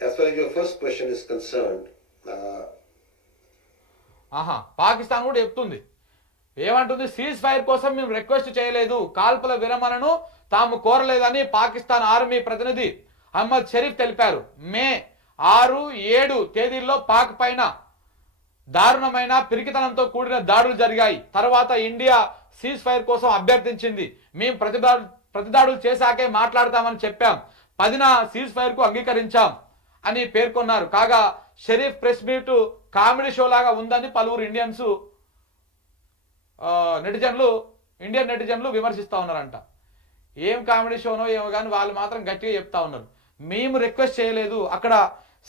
As far as your first question is concerned, Pakistan కూడా చెప్తుంది. ఏమంటుంది? సీజ్ ఫైర్ కోసం మేము రిక్వెస్ట్ చేయలేదు, కాల్పుల విరమణను తాము కోరలేదని పాకిస్తాన్ ఆర్మీ ప్రతినిధి అహ్మద్ షరీఫ్ తెలిపారు. మే 6, 7 తేదీల్లో పాక్ పైన దారుణమైన పిరికితనంతో కూడిన దాడులు జరిగాయి. తర్వాత ఇండియా సీజ్ ఫైర్ కోసం అభ్యర్థించింది. మేము ప్రతిదాడులు చేశాకే మాట్లాడతామని చెప్పాం. 10న సీజ్ ఫైర్ కు అంగీకరించాం అని పేర్కొన్నారు. కాగా Sharif press meet comedy show లాగా ఉందని పలువురు ఇండియన్ నెటిజన్లు విమర్శిస్తూ ఉన్నారంట. ఏం కామెడీ షోనో ఏమో కానీ వాళ్ళు మాత్రం గట్టిగా చెప్తా ఉన్నారు, మేము రిక్వెస్ట్ చేయలేదు. అక్కడ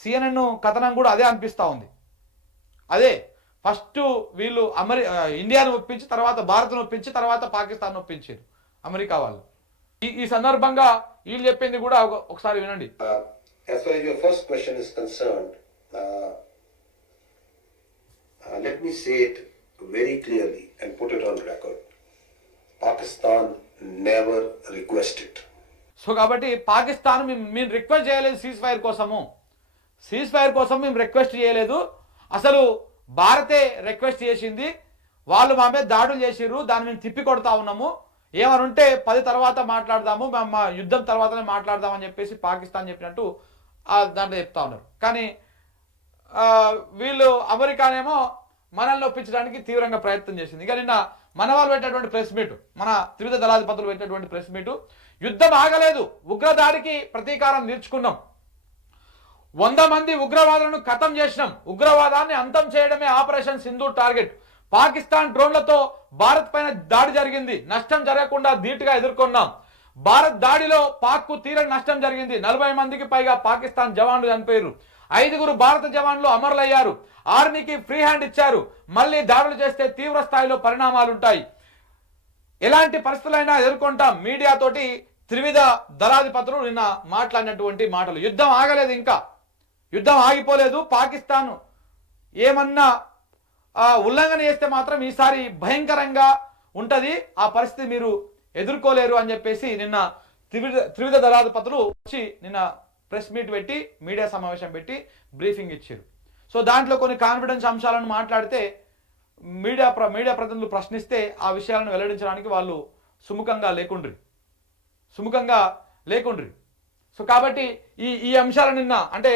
CNN కథనం కూడా అదే అనిపిస్తూ ఉంది. అదే ఫస్ట్ వీళ్ళు ఇండియాను ఒప్పించి తర్వాత భారత్ను ఒప్పించి తర్వాత పాకిస్తాన్ ఒప్పించారు అమెరికా వాళ్ళు. ఈ సందర్భంగా వీళ్ళు చెప్పింది కూడా ఒకసారి వినండి. As far as your first question is concerned, let me say it very clearly and put it on record. Pakistan never requested. So కాబట్టి పాకిస్తాన్ మేము రిక్వెస్ట్ చేయలేదు సీజ్ ఫైర్ కోసము. సీజ్ ఫైర్ కోసం మేము రిక్వెస్ట్ చేయలేదు. అసలు భారతే రిక్వెస్ట్ చేసింది. వాళ్ళు మా మీద దాడులు చేసిర్రు, దాన్ని మేము తిప్పి కొడతా ఉన్నాము. ఏమని ఉంటే 10 తర్వాత మాట్లాడదాము, మా యుద్ధం తర్వాతనే మాట్లాడదామని చెప్పేసి పాకిస్తాన్ చెప్పినట్టు దాంట్లో చెప్తా ఉన్నారు. కానీ వీళ్ళు అమెరికానేమో మనల్ని ఒప్పించడానికి తీవ్రంగా ప్రయత్నం చేసింది. ఇక నిన్న మన వాళ్ళు పెట్టినటువంటి ప్రెస్ మీట్, మన త్రివిధ దళాధిపతులు పెట్టినటువంటి ప్రెస్ మీటు, యుద్ధం ఆగలేదు, ఉగ్రదాడికి ప్రతీకారం తీర్చుకున్నాం, 100 మంది ఉగ్రవాదులను ఖతం చేసినాం, ఉగ్రవాదాన్ని అంతం చేయడమే ఆపరేషన్ సింధూర్ టార్గెట్, పాకిస్తాన్ డ్రోన్లతో భారత్ పైన దాడి జరిగింది, నష్టం జరగకుండా ధీటుగా ఎదుర్కొన్నాం, భారత్ దాడిలో పాక్కు తీరని నష్టం జరిగింది, 40 మందికి పైగా పాకిస్తాన్ జవాన్లు చనిపోయారు, 5గురు భారత జవాన్లు అమరులయ్యారు, ఆర్మీకి ఫ్రీ హ్యాండ్ ఇచ్చారు, మళ్ళీ దాడులు చేస్తే తీవ్ర స్థాయిలో పరిణామాలుంటాయి, ఎలాంటి పరిస్థితులైనా ఎదుర్కొంటాం. మీడియాతోటి త్రివిధ దళాధిపతులు నిన్న మాట్లాడినటువంటి మాటలు. యుద్ధం ఆగలేదు, ఇంకా యుద్ధం ఆగిపోలేదు. పాకిస్తాన్ ఏమన్నా ఉల్లంఘన చేస్తే మాత్రం ఈసారి భయంకరంగా ఉంటది, ఆ పరిస్థితి మీరు ఎదుర్కోలేరు అని చెప్పేసి నిన్న త్రివిధ దళాధిపతులు వచ్చి నిన్న ప్రెస్ మీట్ పెట్టి మీడియా సమావేశం పెట్టి బ్రీఫింగ్ ఇచ్చారు. సో దాంట్లో కొన్ని కాన్ఫిడెన్స్ అంశాలను మాట్లాడితే మీడియా ప్రతినిధులు ప్రశ్నిస్తే ఆ విషయాలను వెల్లడించడానికి వాళ్ళు సుముఖంగా లేకుండ్రి. సో కాబట్టి ఈ అంశాలు నిన్న అంటే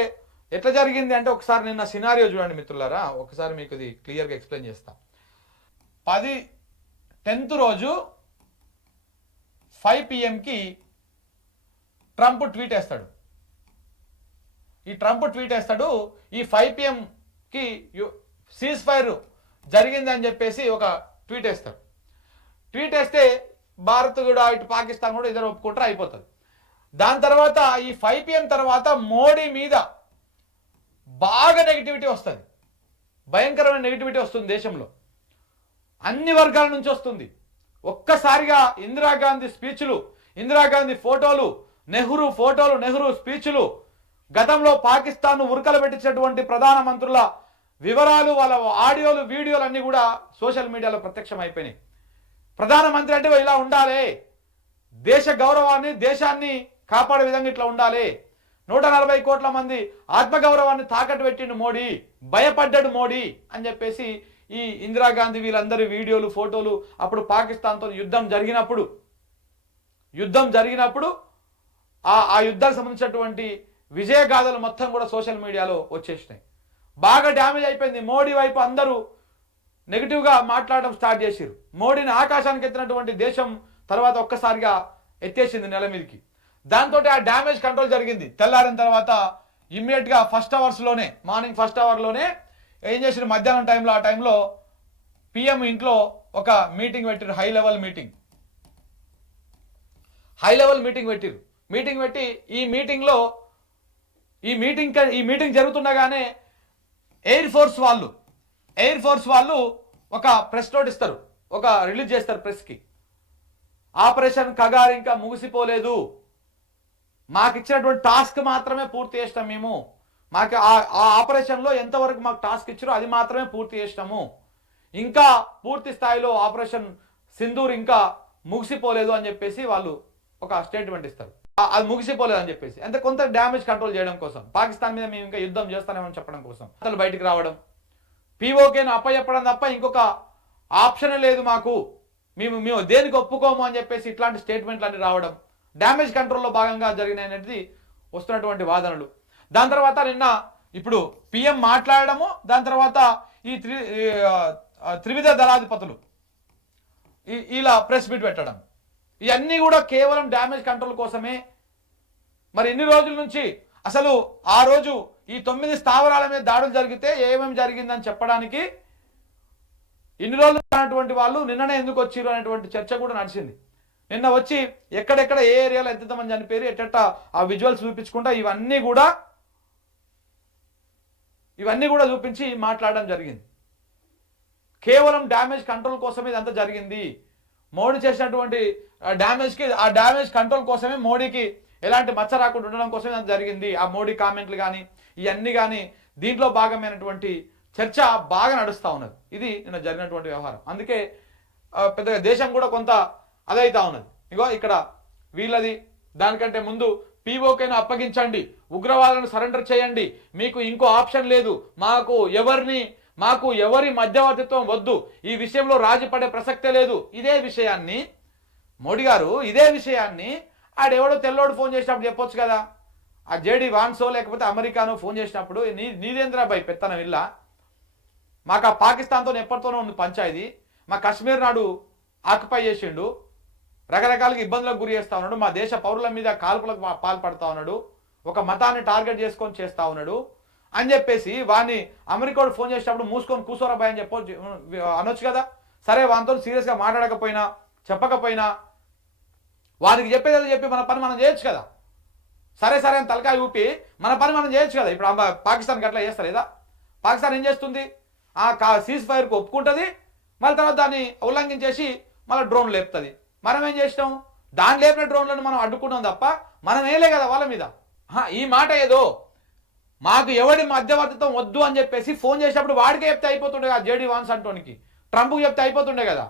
ఎట్లా జరిగింది అంటే ఒకసారి నిన్న సినారియో చూడండి మిత్రులారా, ఒకసారి మీకు ఇది క్లియర్గా ఎక్స్ప్లెయిన్ చేస్తా. 10th రోజు 5 PM ట్రంప్ ట్వీట్ వేస్తాడు. ఈ 5 PM సీజ్ ఫైర్ జరిగింది అని చెప్పేసి ఒక ట్వీట్ వేస్తాడు. ట్వీట్ వేస్తే భారత్ కూడా ఇటు పాకిస్తాన్ కూడా ఇద్దరు ఒప్పుకుంటారు, అయిపోతుంది. దాని తర్వాత ఈ 5 PM తర్వాత మోడీ మీద బాగా నెగిటివిటీ వస్తుంది, భయంకరమైన నెగిటివిటీ వస్తుంది దేశంలో, అన్ని వర్గాల నుంచి వస్తుంది. ఒక్కసారిగా ఇందిరాగాంధీ స్పీచ్లు, ఇందిరాగాంధీ ఫోటోలు, నెహ్రూ స్పీచ్లు, గతంలో పాకిస్తాన్ ఉరకలు పెట్టించినటువంటి ప్రధానమంత్రుల వివరాలు, వాళ్ళ ఆడియోలు, వీడియోలు అన్నీ కూడా సోషల్ మీడియాలో ప్రత్యక్షం అయిపోయినాయి. ప్రధానమంత్రి అంటే ఇలా ఉండాలి, దేశ గౌరవాన్ని, దేశాన్ని కాపాడే విధంగా ఇట్లా ఉండాలి, 140 కోట్ల మంది ఆత్మగౌరవాన్ని తాకట్టు పెట్టిండు మోడీ, భయపడ్డాడు మోడీ అని చెప్పేసి ఈ ఇందిరాగాంధీ వీళ్ళందరి వీడియోలు, ఫోటోలు, అప్పుడు పాకిస్తాన్తో యుద్ధం జరిగినప్పుడు ఆ యుద్ధానికి సంబంధించినటువంటి విజయగాథలు మొత్తం కూడా సోషల్ మీడియాలో వచ్చేసినాయి. బాగా డ్యామేజ్ అయిపోయింది. మోడీ వైపు అందరూ నెగిటివ్గా మాట్లాడడం స్టార్ట్ చేసిరు. మోడీని ఆకాశానికి ఎత్తినటువంటి దేశం తర్వాత ఒక్కసారిగా ఎత్తేసింది నెల మీదకి. దాంతో ఆ డ్యామేజ్ కంట్రోల్ జరిగింది. తెల్లారిన తర్వాత ఇమ్మీడియట్గా మార్నింగ్ ఫస్ట్ అవర్లోనే ఏం చేసిరు, మధ్యాహ్నం టైంలో, ఆ టైంలో PM ఇంట్లో ఒక మీటింగ్ పెట్టిరు, హై లెవెల్ మీటింగ్ పెట్టిరు. మీటింగ్ పెట్టి ఈ మీటింగ్ జరుగుతుండగానే ఎయిర్ ఫోర్స్ వాళ్ళు ఒక ప్రెస్ నోట్ ఇస్తారు, ఒక రిలీజ్ చేస్తారు ప్రెస్కి. ఆపరేషన్ కగార్ ఇంకా ముగిసిపోలేదు, మాకు ఇచ్చినటువంటి టాస్క్ మాత్రమే పూర్తి చేసినాం, మేము మాకు ఆ ఆపరేషన్లో ఎంతవరకు మాకు టాస్క్ ఇచ్చారో అది మాత్రమే పూర్తి చేసినాము, ఇంకా పూర్తి స్థాయిలో ఆపరేషన్ సింధూర్ ఇంకా ముగిసిపోలేదు అని చెప్పేసి వాళ్ళు ఒక స్టేట్మెంట్ ఇస్తారు. అది ముగిసిపోలేదని చెప్పేసి అంటే కొంత డ్యామేజ్ కంట్రోల్ చేయడం కోసం పాకిస్తాన్ మీద మేము ఇంకా యుద్ధం చేస్తామని చెప్పడం కోసం అసలు బయటికి రావడం పీఓకేను అప్పచెప్పడం తప్ప ఇంకొక ఆప్షనే లేదు మాకు మేము దేనికి ఒప్పుకోము అని చెప్పేసి ఇట్లాంటి స్టేట్మెంట్లు అన్ని రావడం డ్యామేజ్ కంట్రోల్లో భాగంగా జరిగినాయి అనేది వస్తున్నటువంటి వాదనలు. దాని తర్వాత నిన్న ఇప్పుడు పిఎం మాట్లాడడము దాని తర్వాత ఈ త్రివిధ దళాధిపతులు ఇలా ప్రెస్ మీట్ పెట్టడం ఇవన్నీ కూడా కేవలం డ్యామేజ్ కంట్రోల్ కోసమే. మరి ఇన్ని రోజుల నుంచి అసలు ఆ రోజు ఈ 9 స్థావరాల మీద దాడులు జరిగితే ఏమేమి జరిగిందని చెప్పడానికి ఇన్ని రోజులు అన్నటువంటి వాళ్ళు నిన్ననే ఎందుకు వచ్చారు అనేటువంటి చర్చ కూడా నడిచింది. నిన్న వచ్చి ఎక్కడెక్కడ ఏ ఏరియాలో ఎంతమంది చనిపోయారు ఎట్ట ఆ విజువల్స్ చూపించుకుంటా ఇవన్నీ కూడా చూపించి మాట్లాడడం జరిగింది. కేవలం డ్యామేజ్ కంట్రోల్ కోసమే ఇదంతా జరిగింది. మోడీ చేసినటువంటి ఆ డ్యామేజ్ కంట్రోల్ కోసమే మోడీకి ఎలాంటి మచ్చ రాకుండా ఉండడం కోసమే ఇదంతా జరిగింది. ఆ మోడీ కామెంట్లు కానీ ఇవన్నీ కానీ దీంట్లో భాగమైనటువంటి చర్చ బాగా నడుస్తూ ఉన్నది. ఇది నిన్న జరిగినటువంటి వ్యవహారం. అందుకే పెద్దగా దేశం కూడా కొంత అదైతా ఉన్నది. ఇగో ఇక్కడ వీళ్ళది దానికంటే ముందు పీఓకేను అప్పగించండి, ఉగ్రవాదులను సరెండర్ చేయండి, మీకు ఇంకో ఆప్షన్ లేదు, మాకు ఎవరి మధ్యవర్తిత్వం వద్దు, ఈ విషయంలో రాజీ పడే ప్రసక్తే లేదు. ఇదే విషయాన్ని మోడీ గారు ఆడెవడో తెల్లోడు ఫోన్ చేసినప్పుడు చెప్పొచ్చు కదా. ఆ జేడీ వాన్సో లేకపోతే అమెరికానో ఫోన్ చేసినప్పుడు నీదేంద్రాబాయ్ పెత్తనం ఇల్లా, మాకు ఆ పాకిస్తాన్తో ఎప్పటితోనో ఉంది పంచాయతీ, మా కశ్మీర్ నాడు ఆక్యుపై చేసిండు, రకరకాలుగా ఇబ్బందులకు గురి చేస్తూ ఉన్నాడు, మా దేశ పౌరుల మీద కాల్పులకు పాల్పడతా ఉన్నాడు, ఒక మతాన్ని టార్గెట్ చేసుకొని చేస్తూ ఉన్నాడు అని చెప్పేసి వాడిని అమెరికాడు ఫోన్ చేసినప్పుడు మూసుకొని కూసోరాబాయ్ అని అనొచ్చు కదా. సరే వానితో సీరియస్గా మాట్లాడకపోయినా చెప్పకపోయినా వానికి చెప్పేది చెప్పి మన పని మనం చేయొచ్చు కదా. సరే అని తలకాయ ఊపి మన పని మనం చేయొచ్చు కదా. ఇప్పుడు పాకిస్తాన్కి అట్లా చేస్తలేదా? పాకిస్తాన్ ఏం చేస్తుంది? సీజ్ ఫైర్కు ఒప్పుకుంటుంది, మళ్ళీ తర్వాత దాన్ని ఉల్లంఘించేసి మళ్ళీ డ్రోన్ లేపుతుంది. మనం ఏం చేసినాం? దాన్ని లేపిన డ్రోన్లను మనం అడ్డుకున్నాం తప్ప మనం వేయలే కదా వాళ్ళ మీద. ఈ మాట ఏదో మాకు ఎవడి మధ్యవర్తిత్వం వద్దు అని చెప్పేసి ఫోన్ చేసినప్పుడు వాడికే చెప్తే అయిపోతుండే కదా. జేడీ వాన్స్ అంటోనికి ట్రంప్కి చెప్తే అయిపోతుండే కదా.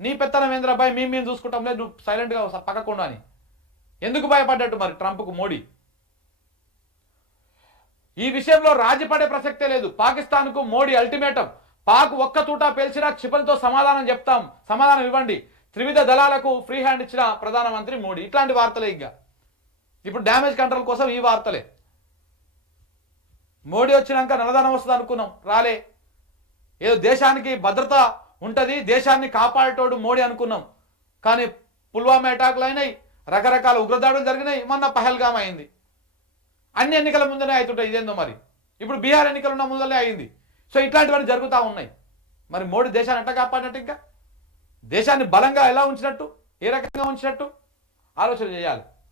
నీ పెత్తనం ఏంద్రాబాయ్ మేము చూసుకుంటాం లేదు, నువ్వు సైలెంట్గా పక్కకుండా అని ఎందుకు భయపడ్డట్టు మరి ట్రంప్కు మోడీ? ఈ విషయంలో రాజీ పడే ప్రసక్తే లేదు. పాకిస్తాన్కు మోడీ అల్టిమేటం, పాక్ ఒక్క తూటా పేల్చినా క్షిపణితో సమాధానం ఇవ్వండి, త్రివిధ దళాలకు ఫ్రీ హ్యాండ్ ఇచ్చిన ప్రధానమంత్రి మోడీ. ఇట్లాంటి వార్తలే. ఇంకా ఇప్పుడు డ్యామేజ్ కంట్రోల్ కోసం ఈ వార్తలే. మోడీ వచ్చినాక నల్లధనం వస్తుంది అనుకున్నాం, రాలే. ఏదో దేశానికి భద్రత ఉంటుంది, దేశాన్ని కాపాడేటోడు మోడీ అనుకున్నాం. కానీ పుల్వామా అటాకులు అయినాయి, రకరకాల ఉగ్రదాడులు జరిగినాయి, మొన్న పహల్గామ్ అయింది. అన్ని ఎన్నికల ముందనే అవుతుంటాయి. ఇదేందో మరి ఇప్పుడు బీహార్ ఎన్నికలు ఉన్న ముందరే అయింది. సో ఇట్లాంటివన్నీ జరుగుతూ ఉన్నాయి. మరి మోడీ దేశాన్ని ఎట్లా కాపాడినట్టు, ఇంకా దేశాన్ని బలంగా ఎలా ఉంచినట్టు, ఏ రకంగా ఉంచినట్టు ఆలోచన చేయాలి.